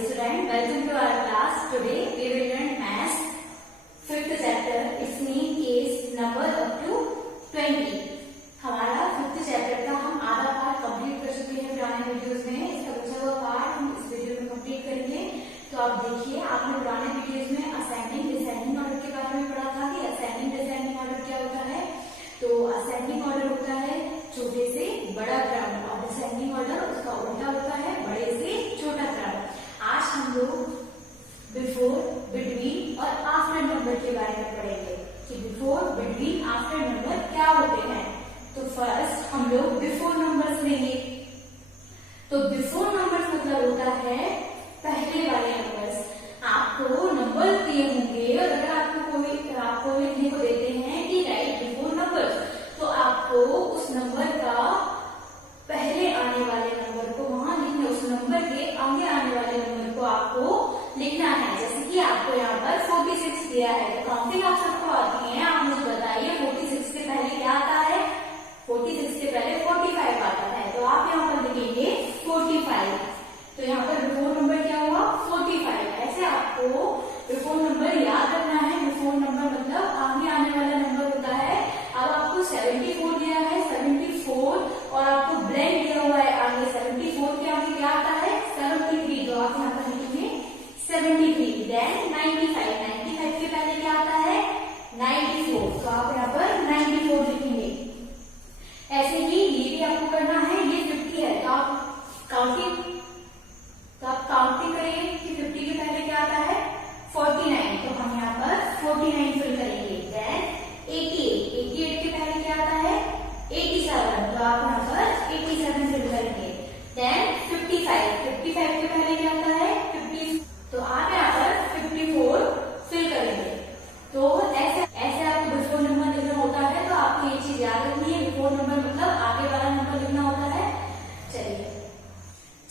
dear student, welcome to our class. Today we will learn maths, 5th chapter. Its name is number up to 20. हमारा 5th chapter का हम आधा part complete कर चुके हैं पुराने वीडियोस में. इसका बचा हुआ पार्ट हम इस वीडियो में कंप्लीट करेंगे. तो आप देखिए, आपने पुराने वीडियोस में असेंडिंग डिसेंडिंग ऑर्डर के बारे में पढ़ा था कि असेंडिंग डिसेंडिंग ऑर्डर क्या होता है. तो असेंडिंग ऑर्डर होता है छोटे से बड़ा क्रम और डिसेंडिंग ऑर्डर उसका उल्टा होता है बड़े से छोटा क्रम. आज हम लोग बिफोर, बिटवीन और आफ्टर नंबर के बारे में पढ़ेंगे कि बिफोर, बिटवीन, आफ्टर नंबर क्या होते हैं. तो फर्स्ट हम लोग बिफोर नंबर्स लेंगे. तो बिफोर नंबर्स मतलब होता है पहले वाले नंबर्स. आपको नंबर दिए होंगे और अगर आपको लिखने को देते हैं कि राइट बिफोर नंबर्स, तो आपको उस नंबर का पहले आने वाले नंबर को वहां लिखना, उस नंबर के आगे आने वाले नंबर को आपको लिखना है. जैसे कि आपको यहाँ पर 46 दिया है तो काउंटिंग आप सबको आती है. आप मुझे बताइए 46 के पहले क्या आता है. 46 के पहले 45 आता है. तो आप यहाँ पर लिखेंगे 45. तो यहाँ पर बिफोर नंबर क्या हुआ 45. ऐसे आपको बिफोर नंबर याद रखना है. बिफोर नंबर मतलब आगे आने वाला नंबर होता है. अब आपको 74 दिया है, 74 और आपको ब्लैंक दिया हुआ है आगे. 74 के आगे क्या आता है 73. तो आप यहाँ पर लिखेंगे 73. देन 95. 95 के पहले क्या आता है 94. तो आप यहाँ पर 94 लिखेंगे. ऐसे ही ये भी आपको करना है. ये 50 है तो आप काउंटिंग करेंगे कि 50 के पहले क्या आता है 49. तो हम यहाँ पर 49 फिल करेंगे. देन 88 के पहले क्या आता है 87. तो आप यहाँ पर 87 फिल करेंगे. देन 55 के पहले क्या आता है 50. तो आप यहाँ पर 54 फिल करेंगे. तो ऐसे आपको बिफोर नंबर लिखना होता है. तो आपको ये चीज याद रखनी है. बिफोर नंबर मतलब आगे वाला नंबर लिखना होता है.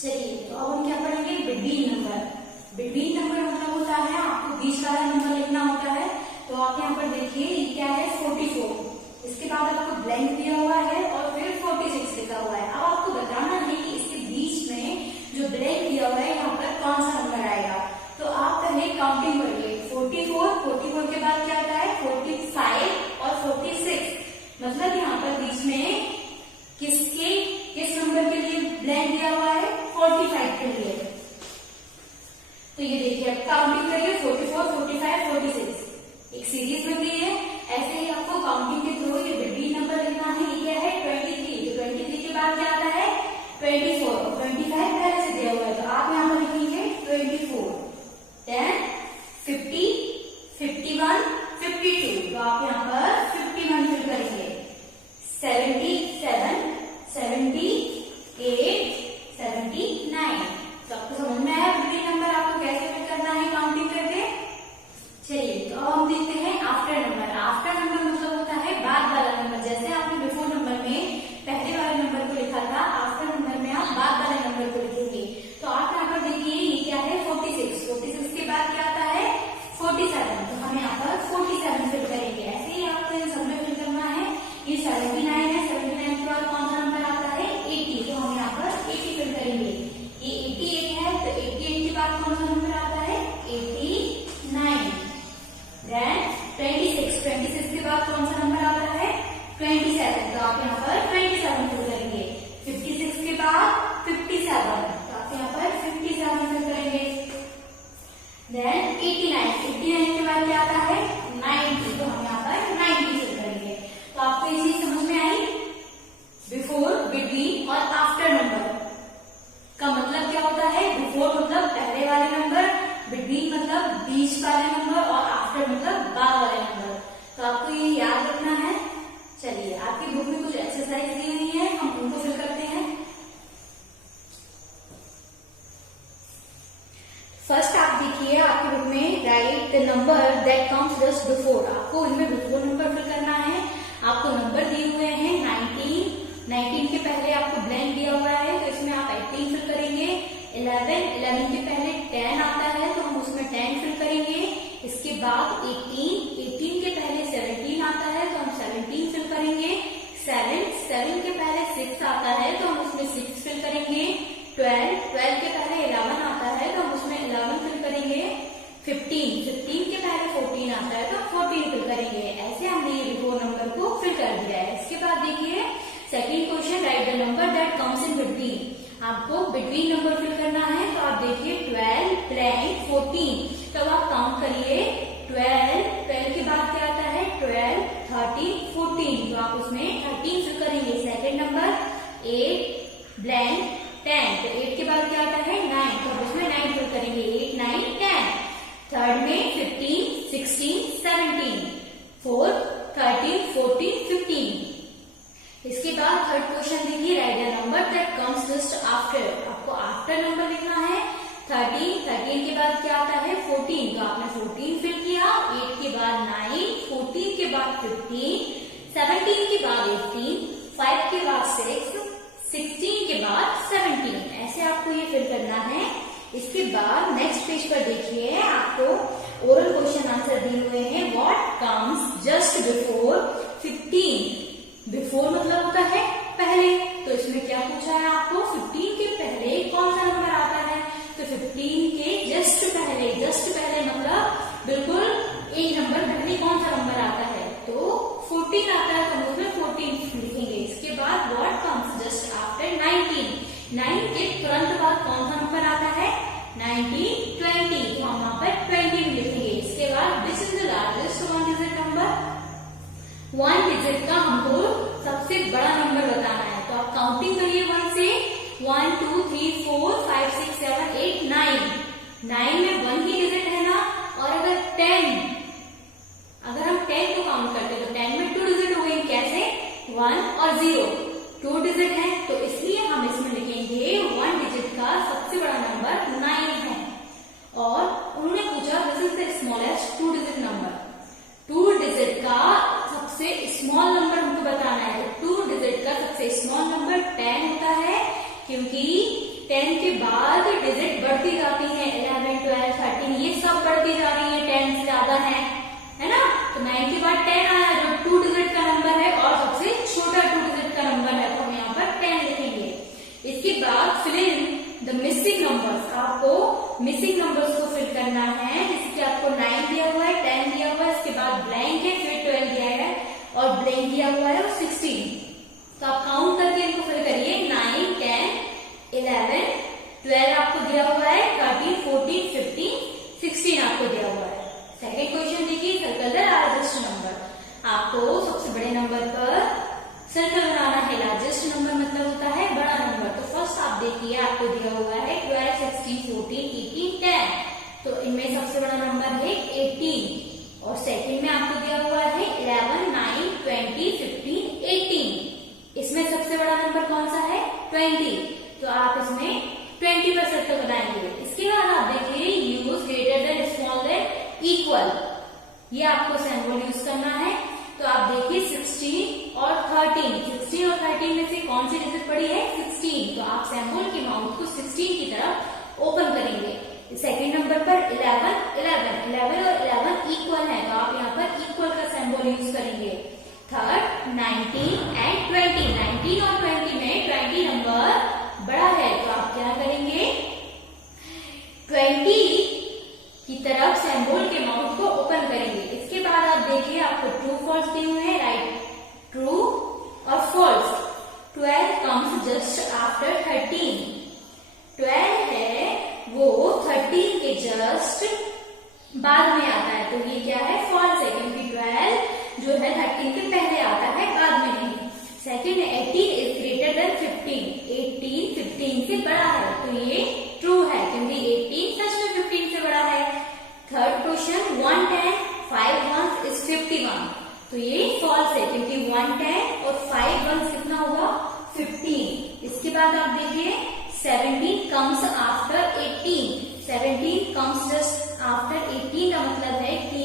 चलिए तो अब हम क्या पढ़ेंगे बिटवीन नंबर. बिटवीन नंबर मतलब होता है आपको बीच वाला नंबर लिखना होता है. तो आप यहाँ पर देखिए ये क्या है 44. इसके बाद आपको ब्लैंक दिया हुआ है और फिर 46 लिखा हुआ है. अब आपको बताना है कि इसके बीच में जो ब्लैंक दिया हुआ है यहाँ पर कौन सा नंबर आएगा. तो आप पहले काउंटिंग करिए. 44 के बाद क्या आता है 45 और 46. मतलब यहाँ पर बीच में किस नंबर के लिए ब्लैंक दिया हुआ है 45 के लिए. तो ये देखिए अब काउंटिंग करिए 44, 45, 46 एक सीरीज बन गई है. ऐसे ही आपको काउंटिंग के थ्रू ये बिटवीन नंबर लिखना है. ये क्या है 23. तो 23 के बाद क्या आता है 24 और 25 पहले से दिया हुआ है. तो आप यहाँ पर लिखेंगे 24. देन 50, 51, 52. तो आप यहाँ पर 51 फिल करेंगे. 77, 78, 79. तो आपको समझ में आया बिटवीन नंबर आपको कैसे फिल करना है काउंटिंग करके. चलिए तो अब हम देखते हैं आफ्टर नंबर. आफ्टर नंबर मतलब होता है बाद वाला नंबर. जैसे आपने बिफोर नंबर में पहले वाले नंबर को लिखा था, आफ्टर नंबर में आप बाद वाले नंबर को लिखेंगे. तो आप यहाँ पर देखिए ये क्या है 46. 46 के बाद क्या आता है 47. तो हम यहाँ पर 47 फिल करेंगे. ऐसे ही आपको सब में फिल करना है. ये 79 है. 79 के बाद कौन सा नंबर आता है 80. तो हम यहाँ पर 80 फिल करेंगे. ये 88 है तो 88 के बाद कौन सा नंबर आता है 89. देन 26 के बाद कौन सा नंबर आता है 27. तो आप यहाँ पर 27 फिल करेंगे. 56 के बाद 57. तो आप यहाँ पर 57 फिल करेंगे. देन 89 के बाद क्या आता है 90. तो हम यहाँ पर 90 फिल करेंगे. तो आपको ये चीज समझ में आई. बिफोर, बिटवीन और आफ्टर नंबर का मतलब क्या होता है. बिफोर मतलब पहले वाले नंबर, बिटवीन मतलब बीच वाले नंबर और आफ्टर मतलब बाद वाले नंबर. तो आपको ये याद रखना है. चलिए आपकी बुक में कुछ एक्सरसाइज दी हुई है, हम उनको फिल करते हैं. फर्स्ट आप देखिए आपकी बुक में right the number that comes just before. आपको इनमें बिफोर नंबर फिल करना है. आपको नंबर दिए हुए हैं 19 के पहले आपको ब्लैंक दिया हुआ है तो इसमें आप 18 फिल करेंगे. 11 के पहले 10 आता है तो हम उसमें 10 फिल करेंगे. इसके बाद 18 के पहले 17 आता है तो हम 17 फिल करेंगे. 7 के पहले 6 आता है तो हम उसमें 6 फिल करेंगे. 12 के पहले 11 आता है तो हम उसमें 15 के पहले 14 आता है तो 14 फिल करेंगे। ऐसे हमने ये बिफोर नंबर को फिल कर दिया है। इसके बाद देखिए second question, right the number that comes in between. आपको बिटवीन नंबर फिल करना है तो आप देखिए 12 ब्लैंक 14, तब आप काउंट करिए 12 के बाद क्या आता है 12 13 14, तो आप उसमें 13 फिल करेंगे। सेकंड नंबर 8 ब्लैंक 10, तो 8 के बाद क्या आता है 9, तो आप उसमें 9 फिल करेंगे। 8 9 10। थर्ड में 15 16 17, फोर्थ 13 14 15। इसके बाद थर्ड क्वेश्चन देखिए, right the number that comes just after. आपको आफ्टर नंबर लिखना है। 13 के बाद क्या आता है 14, तो आपने 14 फिल किया। 8 के बाद 9, 14 के बाद 15, 17 के बाद 18, 5 के बाद 6, 16 के बाद 17। ऐसे आपको ये फिल करना है। इसके बाद नेक्स्ट पेज पर देखिए, आपको ओरल क्वेश्चन आंसर दिए हुए हैं। What comes just before 15। Before मतलब होता है पहले, तो इसमें क्या पूछा है आपको 15 के पहले कौन सा नंबर आता है, तो 15 के जस्ट पहले मतलब बिल्कुल एक नंबर पहले कौन सा नंबर आता है, तो 14 आता है, तो उसमें 14 लिखेंगे। इसके बाद व्हाट कम्स जस्ट आफ्टर 19। 9 के तुरंत बाद कौन सा नंबर आता है 19 20, तो हम वहां पर 20 लिखेंगे। इसके बाद this is the largest one digit number. One digit का हमको सबसे बड़ा नंबर बताना है, तो आप काउंटिंग करिए 1 से। 1 2 3 4 5 6 7 8 9। 9 में 1 ही डिजिट है ना, और अगर हम 10 को काउंट करते हैं तो 10 में 2 डिजिट हो गए। कैसे 1 और 0 2 डिजिट है, तो इसलिए हम इसमें लिखेंगे 1 डिजिट का सबसे बड़ा नंबर 9 है। और उन्होंने पूछा this is the smallest 2 digit number. 2 digit का सबसे स्मॉल नंबर हमको बताना है। 2 डिजिट का सबसे स्मॉल नंबर 10 होता है, क्योंकि 10 के बाद डिजिट बढ़ती जाती है। 11 12 13 ये सब बढ़ती जा रही है, 10 से ज्यादा है ना। तो 9 के बाद 10 आया जो 2 डिजिट का नंबर है और सबसे छोटा 2 डिजिट का नंबर है, तो हम यहाँ पर 10 लिखेंगे। इसके बाद fill in the missing numbers. आपको मिसिंग नंबर्स को फिल करना है, जिसके आपको 9 दिया हुआ है, 10 दिया हुआ है, इसके बाद ब्लैंक है, फिर 12 दिया है और ब्लैंक दिया हुआ है और 16। तो आप काउंट करके इनको फिल करिए। 9 10 11 12 आपको दिया हुआ है, 13 14 15 16 आपको दिया हुआ है। सेकेंड क्वेश्चन देखिए, सर्कल द लार्जेस्ट नंबर। आपको सबसे बड़े नंबर पर सर्कल बनाना है। लार्जेस्ट नंबर मतलब होता है बड़ा नंबर। तो फर्स्ट आप देखिए, आपको दिया हुआ है 12 16 14 18 10, तो इनमें सबसे बड़ा नंबर है 18। और सेकंड में आपको दिया हुआ है 11 9 20 15 18, इसमें सबसे बड़ा नंबर कौन सा है 20, तो आप इसमें 20 पर सर्कल बनाएंगे। इसके बाद आप देखिए use greater than small than equal, ये आपको सिंबल यूज करना है। तो आप देखिए 16 और 13, 16 और 13 में से कौन सी डिजिट पड़ी है 16, तो आप सिंबल की माउथ को 16 की तरफ ओपन करेंगे। सेकेंड नंबर पर 11 और 11 इक्वल है, तो आप यहाँ पर इक्वल का सिंबल यूज करेंगे। थर्ड 19 एंड 20, 19 और 20 में 20 नंबर बड़ा है, तो आप क्या करेंगे 20 की तरफ सिंबल के माउथ को ओपन करेंगे। इसके बाद आप देखिए, आपको ट्रू फॉल्स दिए हुए हैं, राइट ट्रू और फॉल्स। 12 कम्स जस्ट आफ्टर 13, 12 है वो 13 के जस्ट बाद में आता है, तो ये क्या है फॉल्स है, क्योंकि 12 जो है 13 के पहले आता है, बाद में नहीं। सेकंड 18 इज ग्रेटर देन 15, 18 15 से बड़ा है, तो ये ट्रू है, क्योंकि 18 सच में 15 से बड़ा है। थर्ड क्वेश्चन 1 10 5 1 इज 51, तो ये फॉल्स है, क्योंकि 1 10 और 5 1 कितना होगा 15। इसके बाद आप देखिए 17 comes after 18, 17 comes just after 18 का मतलब है कि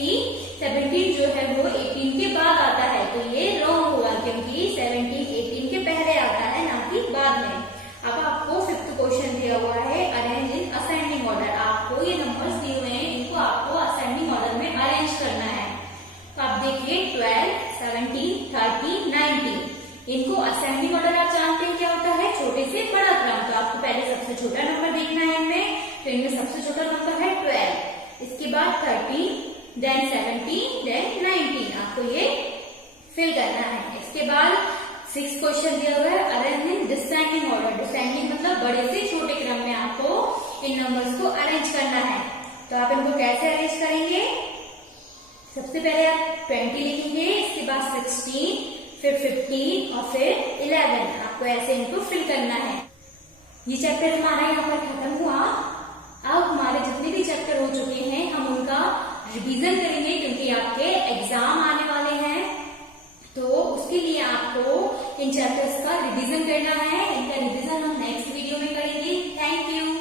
17 जो है वो 18 के बाद आता है, तो ये रॉन्ग हुआ, क्योंकि 17 18 के पहले आता है, ना कि बाद में। अब आपको फिफ्थ क्वेश्चन दिया हुआ है अरेंज इन असेंडिंग ऑर्डर। आपको ये नंबर्स दिए हुए हैं, इनको आपको असेंडिंग ऑर्डर में अरेंज करना है। तो आप देखिए 12 17 30 19, इनको असेंडिंग ऑर्डर आप जानते हैं क्या होता है, छोटे से बड़ा क्रम। तो आपको पहले सबसे छोटा नंबर देखना है इनमें, तो इनमें सबसे छोटा नंबर है 12। इसके बाद 13, देन 17, देन 19 आपको ये फिल करना है। इसके बाद 6 क्वेश्चन दिया हुआ है, arrange in descending order. Descending मतलब बड़े से छोटे क्रम में आपको इन नंबर्स को अरेंज करना है। तो आप इनको कैसे अरेंज करेंगे? सबसे पहले आप 20 लिखेंगे, इसके बाद 16, फिर 15 और फिर 11। आपको ऐसे इनको फिल करना है। ये चैप्टर हमारा यहाँ पर खत्म हुआ। अब हमारे जितने भी चैप्टर हो चुके हैं हम उनका रिवीजन करेंगे, क्योंकि आपके एग्जाम आने वाले हैं। तो उसके लिए आपको इन चैप्टर्स का रिवीजन करना है। इनका रिवीजन हम नेक्स्ट वीडियो में करेंगे। Thank you.